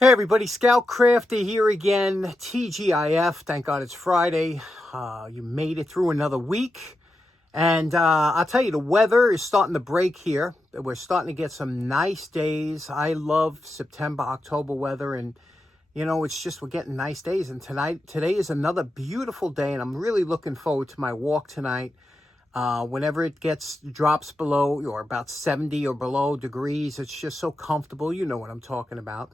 Hey everybody, Scout Crafty here again, TGIF. Thank God it's Friday. You made it through another week. And I'll tell you, the weather is starting to break here. We're starting to get some nice days. I love September, October weather. And, it's just we're getting nice days. And today is another beautiful day. And I'm really looking forward to my walk tonight. Whenever it drops below or about 70 or below degrees, it's just so comfortable. You know what I'm talking about.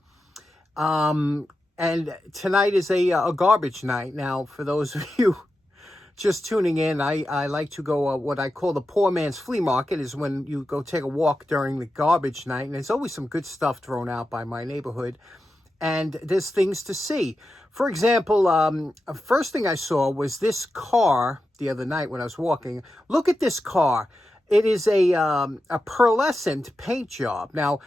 And tonight is a garbage night. Now, for those of you just tuning in, I like to go what I call the poor man's flea market, is when you go take a walk during the garbage night. And there's always some good stuff thrown out by my neighborhood. And there's things to see. For example, first thing I saw was this car the other night when I was walking. Look at this car. It is a pearlescent paint job. Now,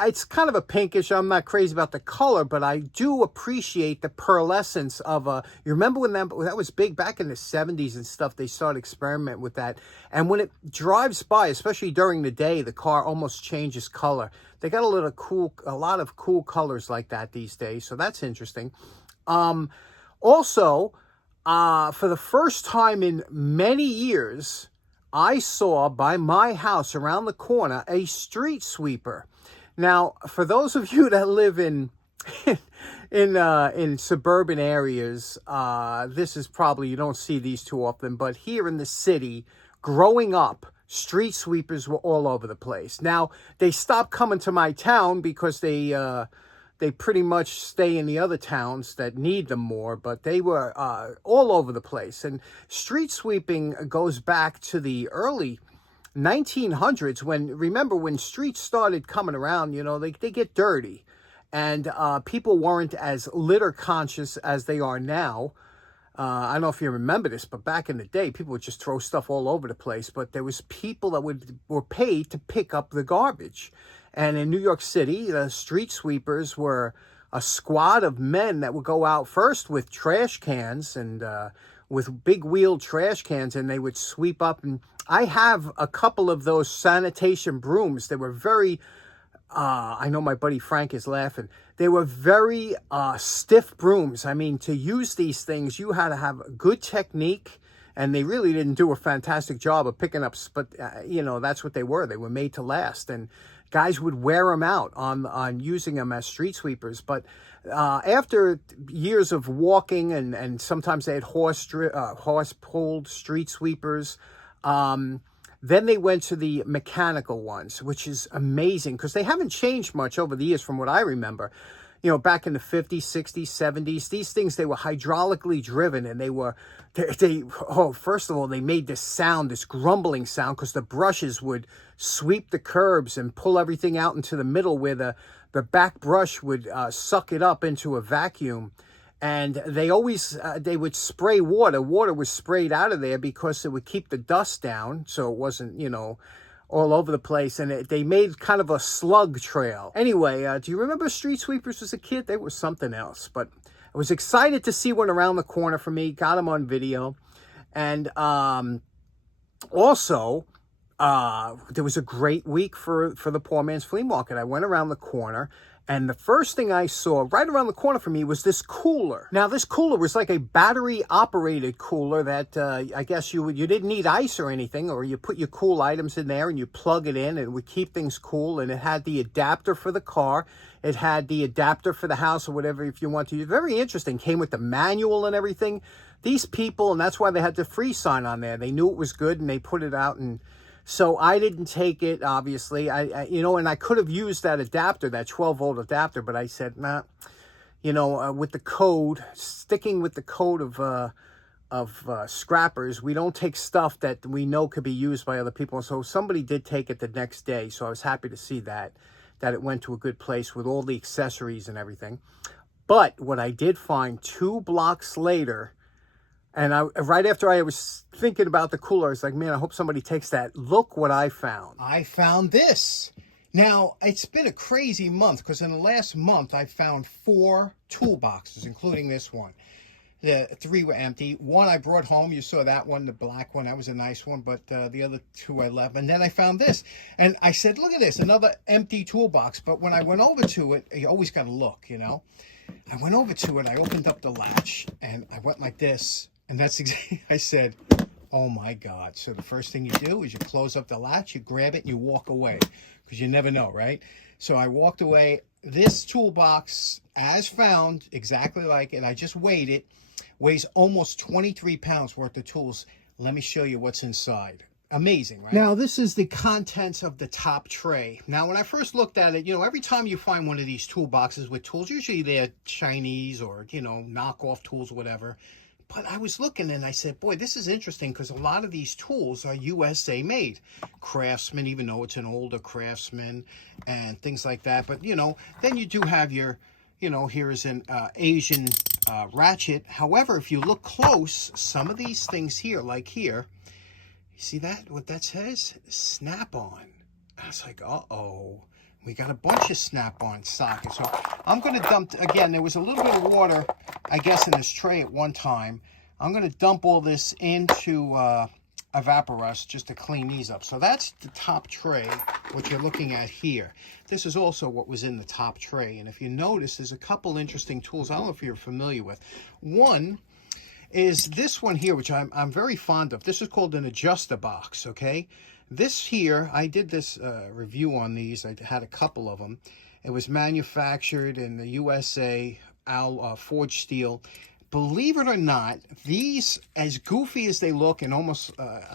it's kind of a pinkish. I'm not crazy about the color, but I do appreciate the pearlescence of you remember when that was big back in the 70s and stuff? They started experimenting with that. And when it drives by, especially during the day, the car almost changes color. They got a lot of cool colors like that these days. So that's interesting. Also, for the first time in many years, I saw by my house around the corner a street sweeper. Now, for those of you that live in suburban areas, this is probably, you don't see these too often, but here in the city, growing up, street sweepers were all over the place. Now, they stopped coming to my town because they pretty much stay in the other towns that need them more, but they were all over the place. And street sweeping goes back to the early 1900s, remember when streets started coming around, they get dirty. And people weren't as litter conscious as they are now. I don't know if you remember this, but back in the day, people would just throw stuff all over the place. But there was people that were paid to pick up the garbage. And in New York City, the street sweepers were a squad of men that would go out first with trash cans and with big wheeled trash cans, and they would sweep up. And I have a couple of those sanitation brooms. They were very, I know my buddy Frank is laughing. They were very stiff brooms. I mean, to use these things, you had to have good technique. And they really didn't do a fantastic job of picking up, but, that's what they were. They were made to last. And guys would wear them out on using them as street sweepers. But after years of walking, and sometimes they had horse-pulled street sweepers, then they went to the mechanical ones, which is amazing because they haven't changed much over the years from what I remember. Back in the 50s, 60s, 70s, these things, they were hydraulically driven, and first of all, they made this sound, this grumbling sound, because the brushes would sweep the curbs and pull everything out into the middle where the back brush would suck it up into a vacuum. And they would spray water. Water was sprayed out of there because it would keep the dust down, so it wasn't, all over the place, and they made kind of a slug trail. Anyway, do you remember street sweepers as a kid? They were something else, but I was excited to see one around the corner for me, got them on video. And also, there was a great week for the poor man's flea market. I went around the corner, and the first thing I saw right around the corner from me was this cooler. Now, this cooler was like a battery-operated cooler that I guess you didn't need ice or anything, or you put your cool items in there and you plug it in, and it would keep things cool. And it had the adapter for the car. It had the adapter for the house or whatever if you want to. Very interesting. Came with the manual and everything. These people, and that's why they had the free sign on there. They knew it was good, and they put it out. And so I didn't take it, obviously. And I could have used that adapter, that 12-volt adapter, but I said, nah, with the code, sticking with the code of scrappers, we don't take stuff that we know could be used by other people. So somebody did take it the next day, so I was happy to see that it went to a good place with all the accessories and everything. But what I did find 2 blocks later, and right after I was thinking about the cooler, I was like, man, I hope somebody takes that. Look what I found. I found this. Now, it's been a crazy month because in the last month, I found 4 toolboxes, including this one. The 3 were empty. 1 I brought home. You saw that one, the black one. That was a nice one. But the other 2 I left. And then I found this. And I said, look at this. Another empty toolbox. But when I went over to it, you always got to look, you know. I went over to it. I opened up the latch. And I went like this. And that's exactly, I said, oh my God. So the first thing you do is you close up the latch. You grab it and you walk away. Because you never know, right? So I walked away. This toolbox, as found, exactly like it. I just weighed it. Weighs almost 23 pounds worth of tools. Let me show you what's inside. Amazing, right? Now, this is the contents of the top tray. Now, when I first looked at it, you know, every time you find one of these toolboxes with tools, usually they're Chinese or, you know, knockoff tools, whatever. But I was looking and I said, boy, this is interesting because a lot of these tools are USA made. Craftsman, even though it's an older Craftsman and things like that. But, you know, then you do have your, you know, here's an Asian ratchet. However, if you look close, some of these things here, like here, you see that? What that says? Snap-on. I was like, uh-oh. We got a bunch of snap-on sockets. So I'm going to dump, again, there was a little bit of water, I guess, in this tray at one time. I'm going to dump all this into Evaporust just to clean these up. So that's the top tray, what you're looking at here. This is also what was in the top tray. And if you notice, there's a couple interesting tools. I don't know if you're familiar with. One is this one here, which I'm very fond of. This is called an adjuster box, okay? This here, I did this review on these. I had a couple of them. It was manufactured in the USA, forged steel. Believe it or not, these, as goofy as they look, and almost,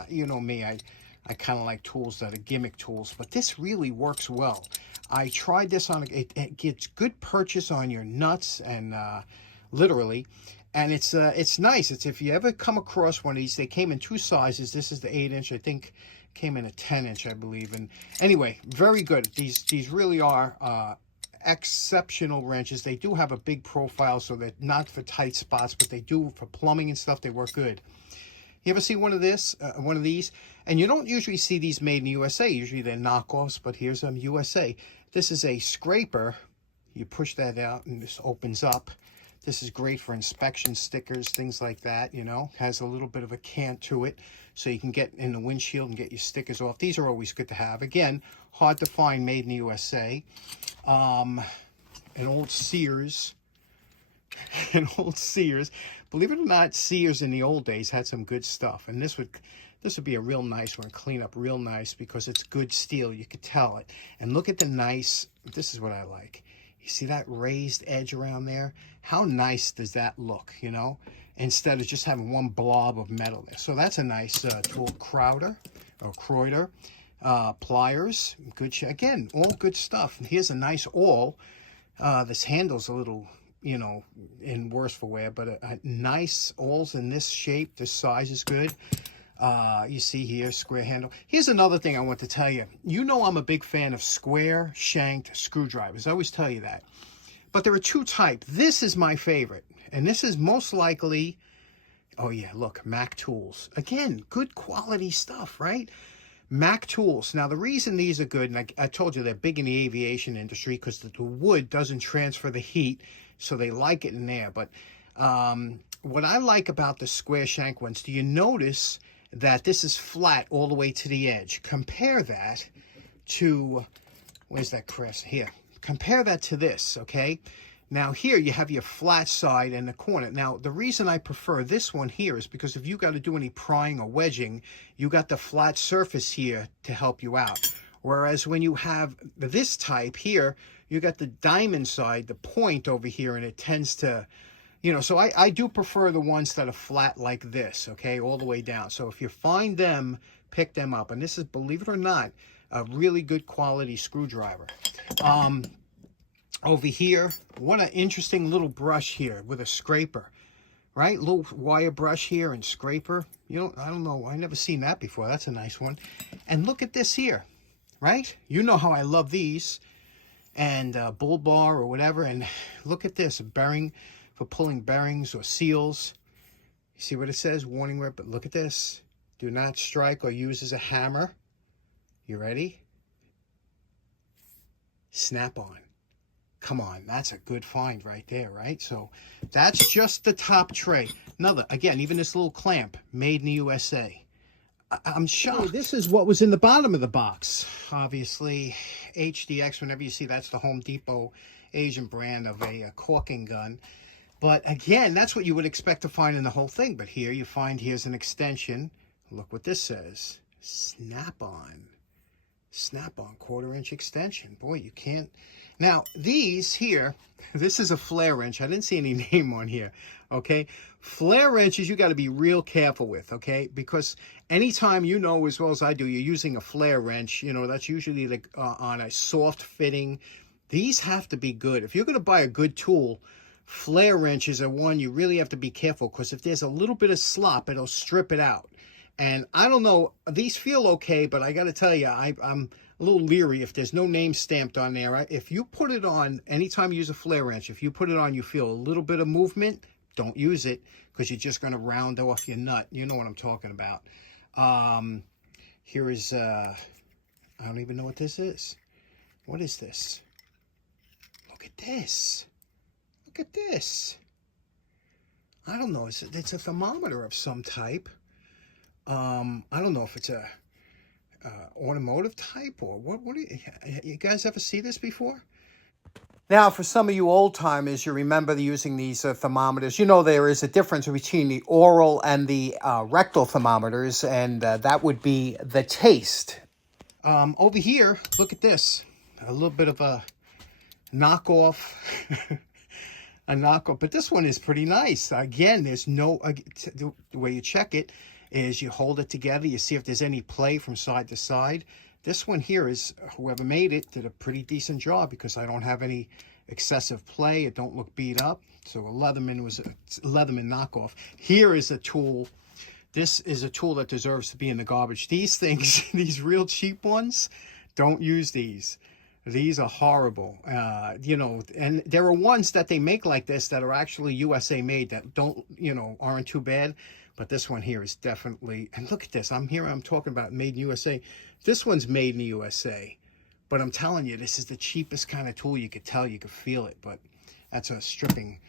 you know me, I kind of like tools that are gimmick tools, but this really works well. I tried this on, it gets good purchase on your nuts and literally. And it's nice. It's if you ever come across one of these, they came in 2 sizes. This is the 8-inch. I think came in a 10-inch, I believe. And anyway, very good. These really are exceptional wrenches. They do have a big profile, so they're not for tight spots, but they do for plumbing and stuff. They work good. You ever see one of these? And you don't usually see these made in the USA. Usually they're knockoffs, but here's them USA. This is a scraper. You push that out and this opens up. This is great for inspection stickers, things like that, you know. Has a little bit of a cant to it, so you can get in the windshield and get your stickers off. These are always good to have. Again, hard to find, made in the USA. An old Sears. An old Sears. Believe it or not, Sears in the old days had some good stuff. And this would be a real nice one, clean up real nice because it's good steel. You could tell it. And look at the nice, this is what I like. You see that raised edge around there? How nice does that look, you know? Instead of just having one blob of metal there. So that's a nice tool. Kreuter. Pliers. Good, again, all good stuff. And here's a nice awl. This handle's a little, you know, in worse for wear, but a nice awls in this shape. This size is good. You see here, square handle. Here's another thing I want to tell you. You know I'm a big fan of square shanked screwdrivers. I always tell you that. But there are 2 types. This is my favorite. And this is most likely, oh yeah, look, Mac Tools. Again, good quality stuff, right? Mac Tools. Now, the reason these are good, and I told you they're big in the aviation industry because the wood doesn't transfer the heat, so they like it in there. But what I like about the square shank ones, do you notice that this is flat all the way to the edge? Compare that to, where's that crest? Here. Compare that to this, okay? Now here you have your flat side and the corner. Now the reason I prefer this one here is because if you got to do any prying or wedging, you got the flat surface here to help you out. Whereas when you have this type here, you got the diamond side, the point over here, and it tends to, you know, so I do prefer the ones that are flat like this, okay, all the way down. So if you find them, pick them up. And this is, believe it or not, a really good quality screwdriver. Over here, what an interesting little brush here with a scraper, right? Little wire brush here and scraper. You know, I don't know, I never seen that before. That's a nice one. And look at this here, right? You know how I love these. And bull bar or whatever. And look at this, a bearing for pulling bearings or seals. You see what it says? Warning word, but look at this. Do not strike or use as a hammer. You ready? Snap on. Come on, that's a good find right there, right? So that's just the top tray. Another, again, even this little clamp, made in the USA. I'm shocked. This is what was in the bottom of the box. Obviously, HDX, whenever you see, that's the Home Depot Asian brand of a caulking gun. But again, that's what you would expect to find in the whole thing. But here you find, here's an extension. Look what this says. Snap-on. Snap-on 1/4-inch extension. Boy, you can't. Now, these here, this is a flare wrench. I didn't see any name on here, okay? Flare wrenches you got to be real careful with, okay? Because anytime, you know as well as I do, you're using a flare wrench, you know, that's usually the, on a soft fitting. These have to be good. If you're going to buy a good tool, flare wrenches are one you really have to be careful, because if there's a little bit of slop, it'll strip it out. And I don't know, these feel okay, but I got to tell you, I'm a little leery if there's no name stamped on there. Right? If you put it on, anytime you use a flare wrench, if you put it on, you feel a little bit of movement, don't use it, because you're just going to round off your nut. You know what I'm talking about. Here is, I don't even know what this is. What is this? Look at this. Look at this. I don't know. It's a thermometer of some type. I don't know if it's a automotive type or what. What do you guys ever see this before? Now, for some of you old timers, you remember using these thermometers. You know there is a difference between the oral and the rectal thermometers, and that would be the taste. Over here, look at this. A little bit of a knockoff. A knockoff, but this one is pretty nice. Again, there's no, the way you check it is you hold it together, you see if there's any play from side to side. This one here is, whoever made it did a pretty decent job, because I don't have any excessive play. It don't look beat up. So a Leatherman was a Leatherman knockoff. Here is a tool. This is a tool that deserves to be in the garbage. These things, these real cheap ones, don't use these. These are horrible, you know, and there are ones that they make like this that are actually USA made that don't, you know, aren't too bad. But this one here is definitely, and look at this. I'm talking about made in USA. This one's made in the USA. But I'm telling you, this is the cheapest kind of tool. You could tell, you could feel it, but that's a stripping.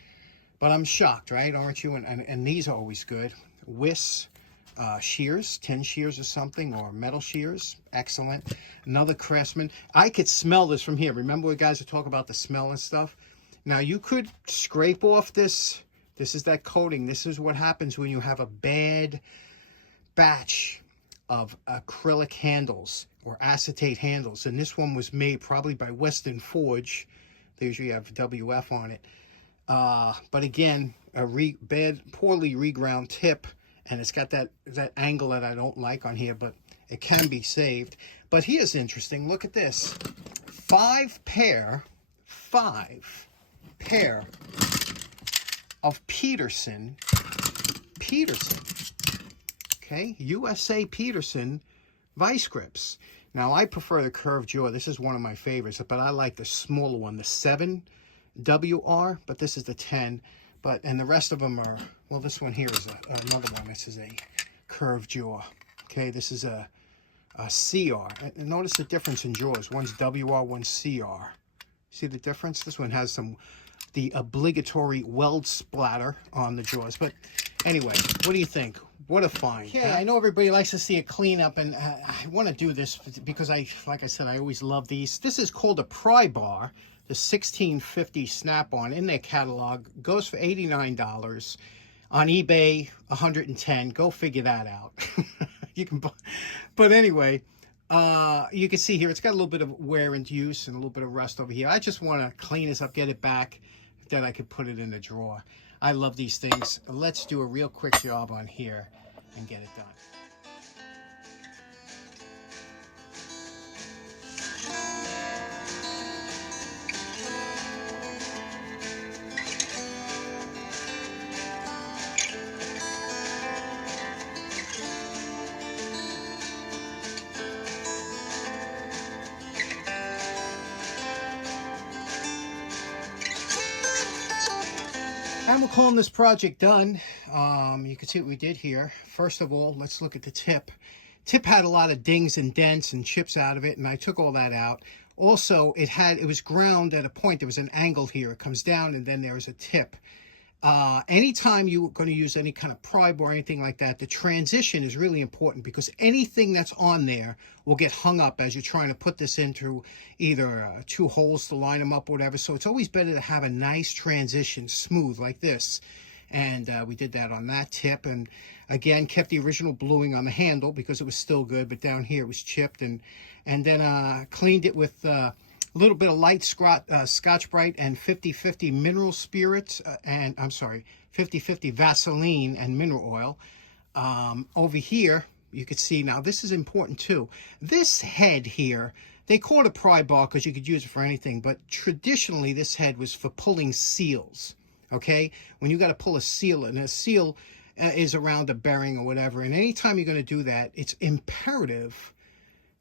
But I'm shocked, right? Aren't you? And these are always good. Wiss. Shears, tin shears or something, or metal shears. Excellent. Another Craftsman. I could smell this from here. Remember when guys are talking about the smell and stuff? Now you could scrape off this. This is that coating. This is what happens when you have a bad batch of acrylic handles or acetate handles. And this one was made probably by Western Forge. They usually have WF on it. But again, a poorly reground tip. And it's got that angle that I don't like on here, but it can be saved. But here's interesting. Look at this. 5 pair of Peterson. Okay, USA Peterson vice grips. Now, I prefer the curved jaw. This is one of my favorites, but I like the smaller one, the 7WR, but this is the 10. And the rest of them are, well, this one here is another one. This is a curved jaw. Okay, this is a CR. And notice the difference in jaws. One's WR, one's CR. See the difference? This one has the obligatory weld splatter on the jaws. But anyway, what do you think? What a find. Yeah, I know everybody likes to see a cleanup, and I want to do this because like I said, I always love these. This is called a pry bar. The 1650 Snap-on in their catalog goes for $89. On eBay, $110. Go figure that out. You can buy. But anyway, you can see here it's got a little bit of wear and use and a little bit of rust over here. I just want to clean this up, get it back, then I could put it in the drawer. I love these things. Let's do a real quick job on here and get it done. And we're calling this project done. You can see what we did here. First of all, let's look at the tip. Tip had a lot of dings and dents and chips out of it, and I took all that out. Also, it was ground at a point. There was an angle here. It comes down, and then there is a tip. Anytime you're going to use any kind of pry bar or anything like that, the transition is really important, because anything that's on there will get hung up as you're trying to put this into either two holes to line them up or whatever. So it's always better to have a nice transition, smooth like this. And we did that on that tip, and again kept the original bluing on the handle because it was still good, but down here it was chipped, and then cleaned it with a little bit of light Scotch-Brite and 50-50 mineral spirits, and I'm sorry, 50-50 Vaseline and mineral oil. Over here, you could see, now this is important too. This head here, they call it a pry bar because you could use it for anything, but traditionally this head was for pulling seals, okay? When you got to pull a seal, and a seal is around a bearing or whatever, and anytime you're going to do that, it's imperative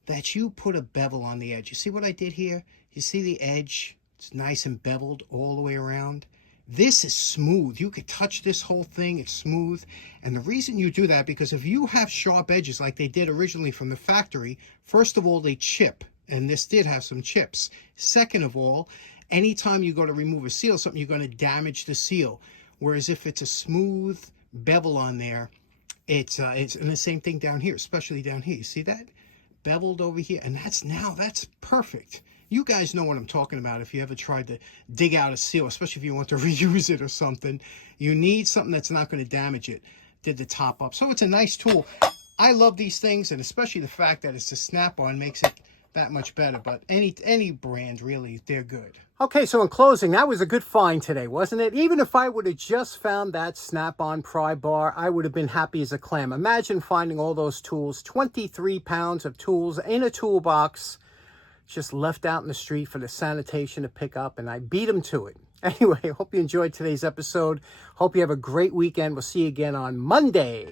that you put a bevel on the edge. You see what I did here? You see the edge? It's nice and beveled all the way around. This is smooth. You could touch this whole thing. It's smooth. And the reason you do that, because if you have sharp edges like they did originally from the factory, first of all, they chip. And this did have some chips. Second of all, anytime you go to remove a seal, something, you're going to damage the seal. Whereas if it's a smooth bevel on there, it's and the same thing down here, especially down here. You see that? Beveled over here, and that's perfect. You guys know what I'm talking about. If you ever tried to dig out a seal, especially if you want to reuse it or something, you need something that's not going to damage it. Did the top up, so it's a nice tool. I love these things, and especially the fact that it's a snap-on makes it that much better. But any brand, really, they're good. Okay, so in closing, that was a good find today, wasn't it? Even if I would have just found that snap-on pry bar, I would have been happy as a clam. Imagine finding all those tools, 23 pounds of tools in a toolbox, just left out in the street for the sanitation to pick up, and I beat them to it. Anyway, hope you enjoyed today's episode. Hope you have a great weekend. We'll see you again on Monday.